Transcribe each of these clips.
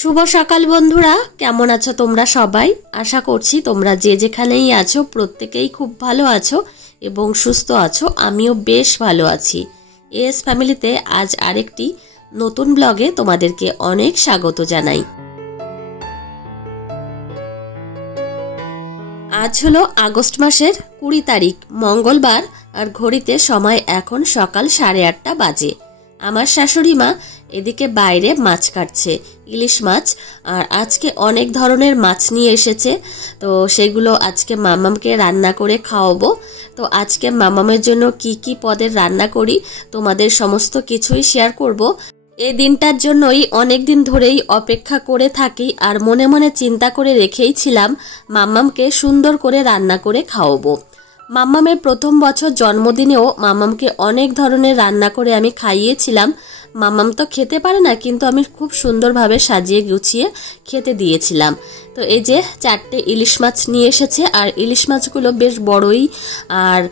শুভ সকাল বন্ধুরা, কেমন আছো তোমরা সবাই? আশা করছি তোমরা যে যেখানেই আছো প্রত্যেকেই খুব ভালো আছো এবং সুস্থ আছো। আমিও বেশ ভালো আছি। এস ফ্যামিলিতে আজ আরেকটি নতুন ব্লগে তোমাদেরকে অনেক স্বাগত জানাই। আজ হলো আগস্ট মাসের 20 তারিখ, মঙ্গলবার, আর ঘড়িতে সময় এখন সকাল 8:30 বাজে। আমার শাশুড়ি মা এদিকে বাইরে মাছ কাটছে, ইলিশ মাছ। আর আজকে অনেক ধরনের মাছ নিয়ে এসেছে, তো সেগুলো আজকে মামামকে রান্না করে খাওয়াবো। তো আজকে মামামের জন্য কি কি পদের রান্না করি তোমাদের সমস্ত কিছুই শেয়ার করব। এই দিনটার জন্যই অনেক দিন ধরেই অপেক্ষা করে থাকি, আর মনে মনে চিন্তা করে রেখেই ছিলাম মামামকে সুন্দর করে রান্না করে খাওয়াবো। মাম্মামের প্রথম বছর জন্মদিনেও মাম্মামকে অনেক ধরনের রান্না করে আমি খাইয়েছিলাম। মাম্মাম তো খেতে পারে না, কিন্তু আমি খুব সুন্দরভাবে সাজিয়ে গুছিয়ে খেতে দিয়েছিলাম। তো এই যে 4টে ইলিশ মাছ নিয়ে এসেছে, আর ইলিশ মাছগুলো বেশ বড়ই, আর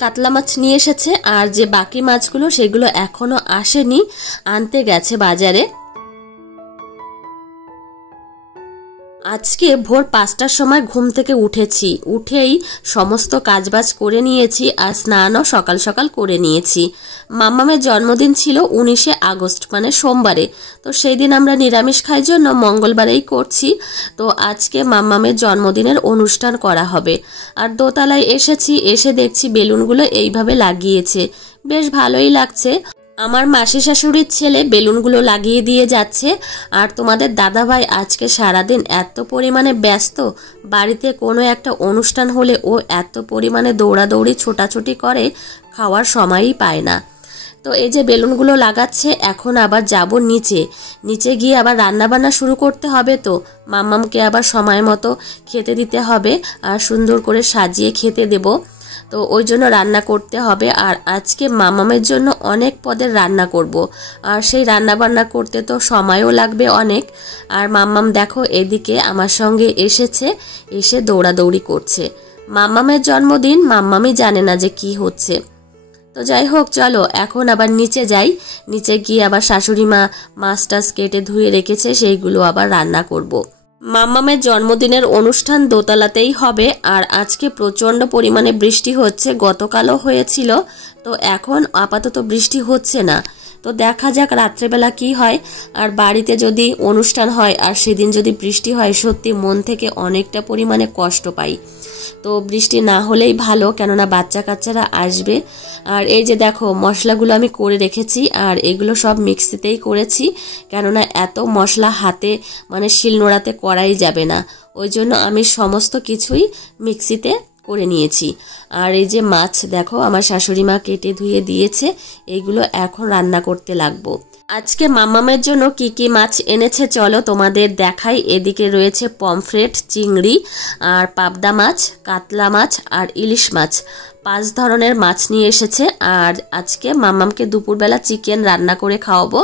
কাতলা মাছ নিয়ে এসেছে। আর যে বাকি মাছগুলো সেগুলো এখনো আসেনি, আনতে গেছে বাজারে। আজকে ভোর 5টার সময় ঘুম থেকে উঠেছি, উঠেই সমস্ত কাজবাজ করে নিয়েছি, আর স্নানও সকাল সকাল করে নিয়েছি। মাম্মামের জন্মদিন ছিল 19শে আগস্ট, মানে সোমবারে। তো সেই দিন আমরা নিরামিষ খাই জন্য মঙ্গলবারেই করছি। তো আজকে মাম্মামের জন্মদিনের অনুষ্ঠান করা হবে। আর দোতলায় এসেছি, এসে দেখছি বেলুনগুলো এইভাবে লাগিয়েছে, বেশ ভালোই লাগছে। আমার মাসি শাশুড়ির ছেলে বেলুনগুলো লাগিয়ে দিয়ে যাচ্ছে। আর তোমাদের দাদাভাই আজকে সারাদিন এত পরিমাণে ব্যস্ত, বাড়িতে কোনো একটা অনুষ্ঠান হলে ও এত পরিমাণে দৌড়াদৌড়ি ছোটাছুটি করে, খাওয়ার সময়ই পায় না। তো এই যে বেলুনগুলো লাগাচ্ছে, এখন আবার যাব নিচে গিয়ে আবার রান্নাবান্না শুরু করতে হবে। তো মাম্মামকে আবার সময় মতো খেতে দিতে হবে, আর সুন্দর করে সাজিয়ে খেতে দেব। তো ওই জন্য রান্না করতে হবে। আর আজকে মামামের জন্য অনেক পদের রান্না করব, আর সেই রান্না বান্না করতে তো সময়ও লাগবে অনেক। আর মাম্মাম দেখো এদিকে আমার সঙ্গে এসে দৌড়াদৌড়ি করছে। মাম্মামের জন্মদিন, মাম্মামই জানে না যে কি হচ্ছে। তো যাই হোক, চলো এখন আবার নিচে যাই। নিচে গিয়ে আবার শাশুড়ি মা মাছ টাছ কেটে ধুয়ে রেখেছে, সেইগুলো আবার রান্না করব। মাম্মামের জন্মদিনের অনুষ্ঠান দোতলাতেই হবে। আর আজকে প্রচণ্ড পরিমাণে বৃষ্টি হচ্ছে, গতকালও হয়েছিল। তো এখন আপাতত বৃষ্টি হচ্ছে না। তো দেখা যাক রাত্রেবেলা কি হয়। আর বাড়িতে যদি অনুষ্ঠান হয় আর সেদিন যদি বৃষ্টি হয়, সত্যি মন থেকে অনেকটা পরিমাণে কষ্ট পাই। তো বৃষ্টি না হলেই ভালো, কেননা বাচ্চা কাচ্চারা আসবে। আর এই যে দেখো মশলাগুলো আমি করে রেখেছি, আর এগুলো সব মিক্সিতেই করেছি, কেননা এত মশলা হাতে মানে শিলনোড়াতে করাই যাবে না। ওই জন্য আমি সমস্ত কিছুই মিক্সিতে করে নিয়েছি। আর এই যে মাছ দেখো আমার শাশুড়ি মা কেটে ধুয়ে দিয়েছে, এইগুলো এখন রান্না করতে লাগবো। আজকে মাম্মামের জন্য কি কি মাছ এনেছে চলো তোমাদের দেখাই। এদিকে রয়েছে পমফ্রেট, চিংড়ি, আর পাবদা মাছ, কাতলা মাছ, আর ইলিশ মাছ। 5 ধরনের মাছ নিয়ে এসেছে। আর আজকে মাম্মামকে দুপুরবেলা চিকেন রান্না করে খাওয়াবো,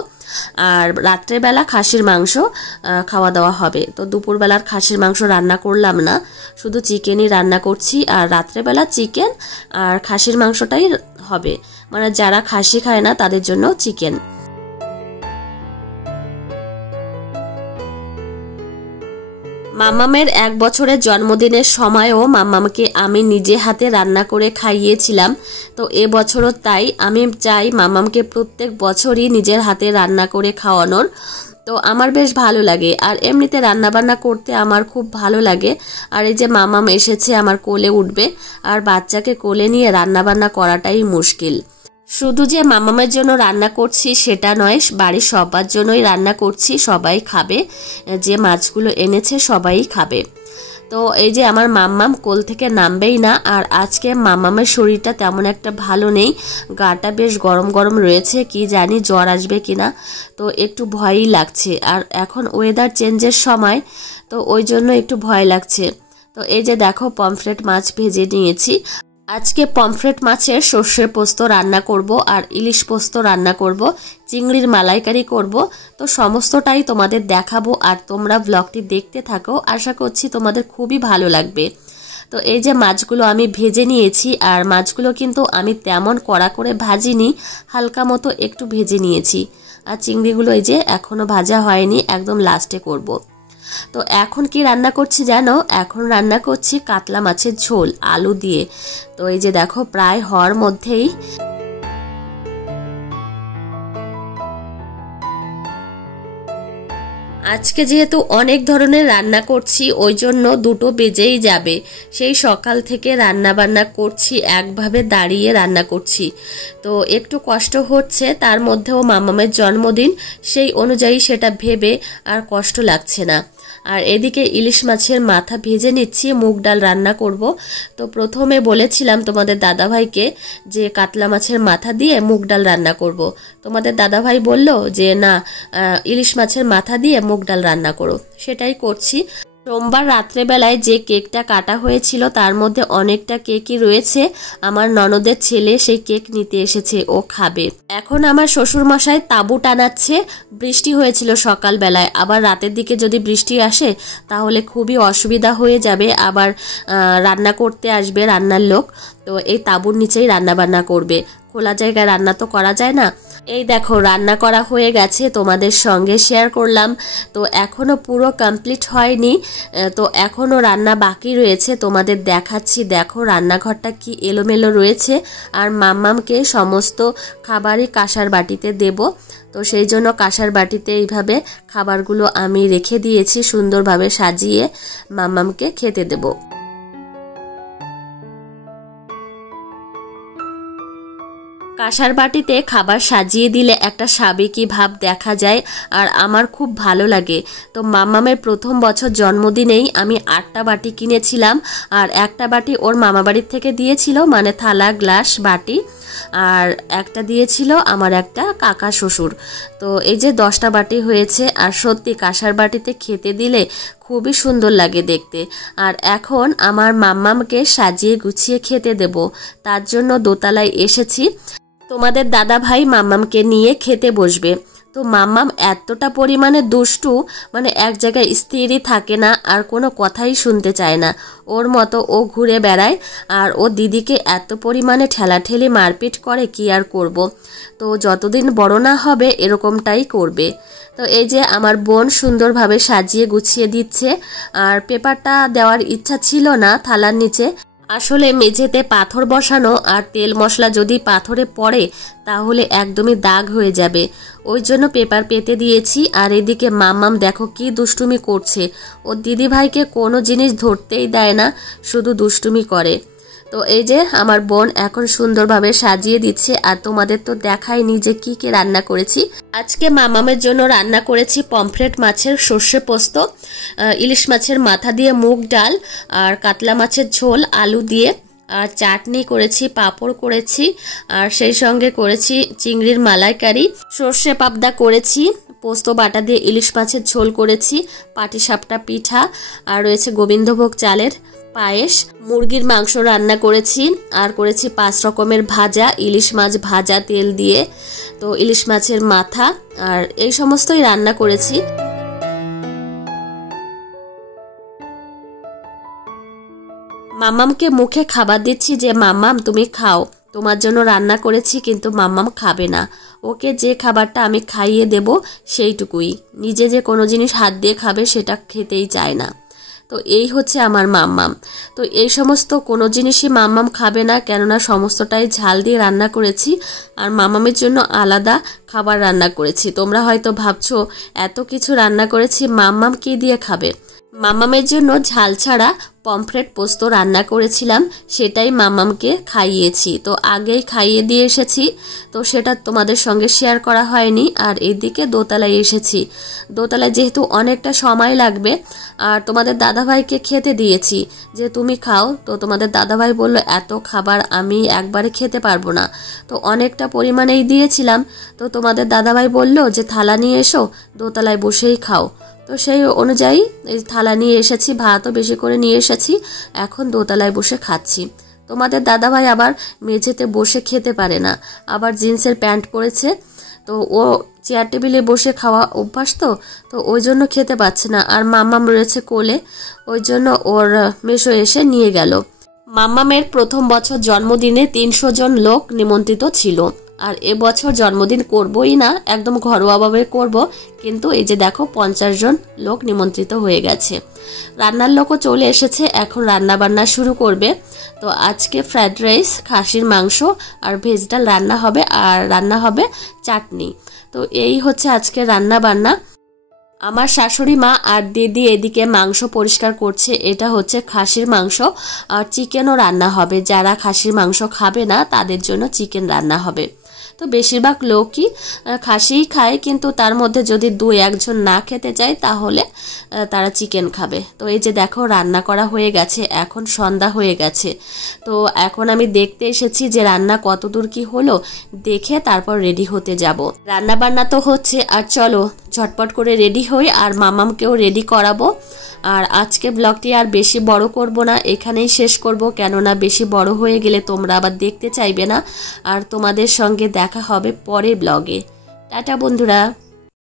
আর রাত্রেবেলা খাসির মাংস খাওয়া দাওয়া হবে। তো দুপুরবেলার খাসির মাংস রান্না করলাম না, শুধু চিকেনই রান্না করছি। আর রাত্রেবেলা চিকেন আর খাসির মাংসটাই হবে, মানে যারা খাসি খায় না তাদের জন্য চিকেন। মাম্মামের 1 বছরের জন্মদিনের সময়ও মাম্মামকে আমি নিজে হাতে রান্না করে খাইয়েছিলাম। তো এবছরও তাই আমি চাই মাম্মামকে প্রত্যেক বছরই নিজের হাতে রান্না করে খাওয়ানোর। তো আমার বেশ ভালো লাগে, আর এমনিতে রান্নাবান্না করতে আমার খুব ভালো লাগে। আর এই যে মাম্মাম এসেছে, আমার কোলে উঠবে, আর বাচ্চাকে কোলে নিয়ে রান্নাবান্না করাটাই মুশকিল। শুধু যে মাম্মামের জন্য রান্না করছি সেটা নয়, বাড়ির সবার জন্যই রান্না করছি, সবাই খাবে। যে মাছগুলো এনেছে সবাই খাবে। তো এই যে আমার মাম্মাম কোল থেকে নামবেই না। আর আজকে মাম্মামের শরীরটা তেমন একটা ভালো নেই, গাটা বেশ গরম গরম রয়েছে, কি জানি জ্বর আসবে কিনা। তো একটু ভয়ই লাগছে, আর এখন ওয়েদার চেঞ্জের সময়, তো ওই জন্য একটু ভয় লাগছে। তো এই যে দেখো পমফ্রেট মাছ ভেজে নিয়েছি। আজকে পমফ্রেট মাছের সর্ষে পোস্ত রান্না করব, আর ইলিশ পোস্ত রান্না করব, চিংড়ির মালাইকারি করব। তো সমস্তটাই তোমাদের দেখাবো, আর তোমরা ব্লগটি দেখতে থাকো, আশা করছি তোমাদের খুবই ভালো লাগবে। তো তো এই যে মাছগুলো আমি ভেজে নিয়েছি, আর মাছগুলো কিন্তু আমি তেমন কড়া করে ভাজিনি, হালকা মতো একটু ভেজে নিয়েছি। আর চিংড়িগুলো এই যে এখনো ভাজা হয়নি, একদম লাস্টে করব। তো এখন কি রান্না করছি জানো? এখন রান্না করছি কাতলা মাছের ঝোল আলু দিয়ে। তো এই যে দেখো প্রায় হওয়ার মধ্যেই। আজকে যেহেতু অনেক ধরনের রান্না করছি, ওই জন্য 2টো বেজেই যাবে। সেই সকাল থেকে রান্না বান্না করছি, একভাবে দাঁড়িয়ে রান্না করছি, তো একটু কষ্ট হচ্ছে। তার মধ্যেও মামামের জন্মদিন, সেই অনুযায়ী সেটা ভেবে আর কষ্ট লাগছে না। আর এদিকে ইলিশ মাছের মাথা ভেজে নিচ্ছি, মুগ ডাল রান্না করব। তো প্রথমে বলেছিলাম তোমাদের দাদাভাইকে যে কাতলা মাছের মাথা দিয়ে মুগ ডাল রান্না করব। তোমাদের দাদাভাই বলল যে না, ইলিশ মাছের মাথা দিয়ে মুগ ডাল রান্না করো, সেটাই করছি। সোমবার রাত্রেবেলায় যে কেকটা কাটা হয়েছিল তার মধ্যে অনেকটা কেকই রয়েছে। আমার ননদের ছেলে সেই কেক নিতে এসেছে, ও খাবে। এখন আমার শ্বশুরমশাই তাঁবু টানাচ্ছে। বৃষ্টি হয়েছিল সকালবেলায়, আবার রাতের দিকে যদি বৃষ্টি আসে তাহলে খুবই অসুবিধা হয়ে যাবে। আবার রান্না করতে আসবে রান্নার লোক, তো এই তাঁবুর নিচেই রান্না বান্না করবে। খোলা জায়গায় রান্না তো করা যায় না। এই দেখো রান্না করা হয়ে গেছে, তোমাদের সঙ্গে শেয়ার করলাম। তো এখনো পুরো কমপ্লিট হয়নি, তো এখনো রান্না বাকি রয়েছে, তোমাদের দেখাচ্ছি। দেখো রান্নাঘরটা কি এলোমেলো রয়েছে। আর মাম্মামকে সমস্ত খাবারই কাঁসার বাটিতে দেব, তো সেই জন্য কাঁসার বাটিতে এইভাবে খাবারগুলো আমি রেখে দিয়েছি, সুন্দরভাবে সাজিয়ে মাম্মামকে খেতে দেব। কাঁসার বাটিতে খাবার সাজিয়ে দিলে একটা সাবেকি ভাব দেখা যায়, আর আমার খুব ভালো লাগে। তো মাম্মামের প্রথম বছর জন্মদিনেই আমি 8টা বাটি কিনেছিলাম, আর একটা বাটি ওর মামা বাড়ির থেকে দিয়েছিল, মানে থালা গ্লাস বাটি, আর একটা দিয়েছিল আমার একটা কাকা শ্বশুর। তো এই যে 10টা বাটি হয়েছে। আর সত্যি কাঁসার বাটিতে খেতে দিলে খুবই সুন্দর লাগে দেখতে। আর এখন আমার মাম্মামকে সাজিয়ে গুছিয়ে খেতে দেব, তার জন্য দোতলায় এসেছি। তোমাদের দাদা ভাই মাম্মামকে নিয়ে খেতে বসবে। তো মাম্মাম এতটা পরিমাণে দুষ্টু, মানে এক জায়গায় স্থিরই থাকে না, আর কোনো কথাই শুনতে চায় না। ওর মতো ও ঘুরে বেড়ায়, আর ও দিদিকে এত পরিমাণে ঠেলাঠেলি মারপিট করে, কি আর করব। তো যতদিন বড় না হবে এরকমটাই করবে। তো এই যে আমার বোন সুন্দরভাবে সাজিয়ে গুছিয়ে দিচ্ছে। আর পেপারটা দেওয়ার ইচ্ছা ছিল না থালার নিচে, আসলে মেঝেতে পাথর বসানো, আর তেল মশলা যদি পাথরে পড়ে তাহলে একদমই দাগ হয়ে যাবে, ওই জন্য পেপার পেতে দিয়েছি। আর এদিকে মাম্মাম দেখো কি দুষ্টুমি করছে, ওর দিদি ভাইকে কোনো জিনিস ধরতেই দেয় না, শুধু দুষ্টুমি করে। তো এই যে আমার বোন এখন সুন্দরভাবে সাজিয়ে দিচ্ছে। আর তোমাদের তো দেখাইনি যে কি কি রান্না করেছি। আজকে মামামের জন্য রান্না করেছি পমফ্রেট মাছের সর্ষে পোস্ত, ইলিশ মাছের মাথা দিয়ে মুগ ডাল, আর কাতলা মাছের ঝোল আলু দিয়ে, আর চাটনি করেছি, পাঁপড় করেছি, আর সেই সঙ্গে করেছি চিংড়ির মালাইকারি, সর্ষে পাবদা করেছি, পোস্ত বাটা দিয়ে ইলিশ মাছের ঝোল করেছি, পাটিসাপটা পিঠা, আর রয়েছে গোবিন্দভোগ চালের পায়েস, মুরগির মাংস রান্না করেছি, আর করেছি 5 রকমের ভাজা, ইলিশ মাছ ভাজা তেল দিয়ে, তো ইলিশ মাছের মাথা, আর এই সমস্তই রান্না করেছি। মাম্মামকে মুখে খাবার দিচ্ছি যে মাম্মাম তুমি খাও, তোমার জন্য রান্না করেছি, কিন্তু মাম্মাম খাবে না। ওকে যে খাবারটা আমি খাইয়ে দেব সেইটুকুই, নিজে যে কোনো জিনিস হাত দিয়ে খাবে সেটা খেতেই চায় না। তো এই হচ্ছে আমার মাম্মাম। তো এই সমস্ত কোনো জিনিসই মাম্মাম খাবে না, কেননা সমস্তটাই ঝাল দিয়ে রান্না করেছি, আর মাম্মামের জন্য আলাদা খাবার রান্না করেছি। তোমরা হয়তো ভাবছো এত কিছু রান্না করেছি, মাম্মাম কি দিয়ে খাবে। মাম্মামের জন্য ঝাল ছাড়া পমফ্রেট পোস্ত রান্না করেছিলাম, সেটাই মাম্মামকে খাইয়েছি। তো আগেই খাইয়ে দিয়ে এসেছি, তো সেটা তোমাদের সঙ্গে শেয়ার করা হয়নি। আর এদিকে দোতলায় এসেছি, দোতলায় যেহেতু অনেকটা সময় লাগবে, আর তোমাদের দাদাভাইকে খেতে দিয়েছি যে তুমি খাও। তো তোমাদের দাদাভাই বলল এত খাবার আমি একবারে খেতে পারবো না, তো অনেকটা পরিমাণেই দিয়েছিলাম। তো তোমাদের দাদাভাই বলল যে থালা নিয়ে এসো, দোতলায় বসেই খাও। তো সেই অনুযায়ী এই থালা নিয়ে এসেছি, ভাতও বেশি করে নিয়ে এসেছি, এখন দোতলায় বসে খাচ্ছি। তোমাদের দাদাভাই আবার মেঝেতে বসে খেতে পারে না, আবার জিন্সের প্যান্ট পরেছে, তো ও চেয়ার টেবিলে বসে খাওয়া অভ্যাস, তো ওই জন্য খেতে পাচ্ছে না। আর মাম্মাম রয়েছে কোলে, ওই জন্য ওর মেসো এসে নিয়ে গেল। মাম্মামের প্রথম বছর জন্মদিনে 300 জন লোক নিমন্ত্রিত ছিল। আর এবছর জন্মদিন করবই না, একদম ঘরোয়াভাবে করব, কিন্তু এই যে দেখো 50 জন লোক নিমন্ত্রিত হয়ে গেছে। রান্নার লোকও চলে এসেছে, এখন রান্না বান্না শুরু করবে। তো আজকে ফ্রাইড রাইস, খাসির মাংস আর ভেজ ডাল রান্না হবে, আর রান্না হবে চাটনি। তো এই হচ্ছে আজকে রান্না বান্না। আমার শাশুড়ি মা আর দিদি এদিকে মাংস পরিষ্কার করছে। এটা হচ্ছে খাসির মাংস, আর চিকেনও রান্না হবে। যারা খাসির মাংস খাবে না তাদের জন্য চিকেন রান্না হবে। তো বেশিরভাগ লোকই খাসিই খায়, কিন্তু তার মধ্যে যদি 2-1 জন না খেতে চায় তাহলে তারা চিকেন খাবে। তো এই যে দেখো রান্না করা হয়ে গেছে, এখন সন্ধ্যা হয়ে গেছে। তো এখন আমি দেখতে এসেছি যে রান্না কতদূর কি হলো, দেখে তারপর রেডি হতে যাব। রান্না বান্না তো হচ্ছে, আর চলো ঝটপট করে রেডি হই আর মামামকেও রেডি করাবো। আর আজকে ব্লগটি আর বেশি বড় করব না, এখানেই শেষ করব, কেননা বেশি বড় হয়ে গেলে তোমরা আবার দেখতে চাইবে না। আর তোমাদের সঙ্গে দেখা হবে পরের ব্লগে। টাটা বন্ধুরা।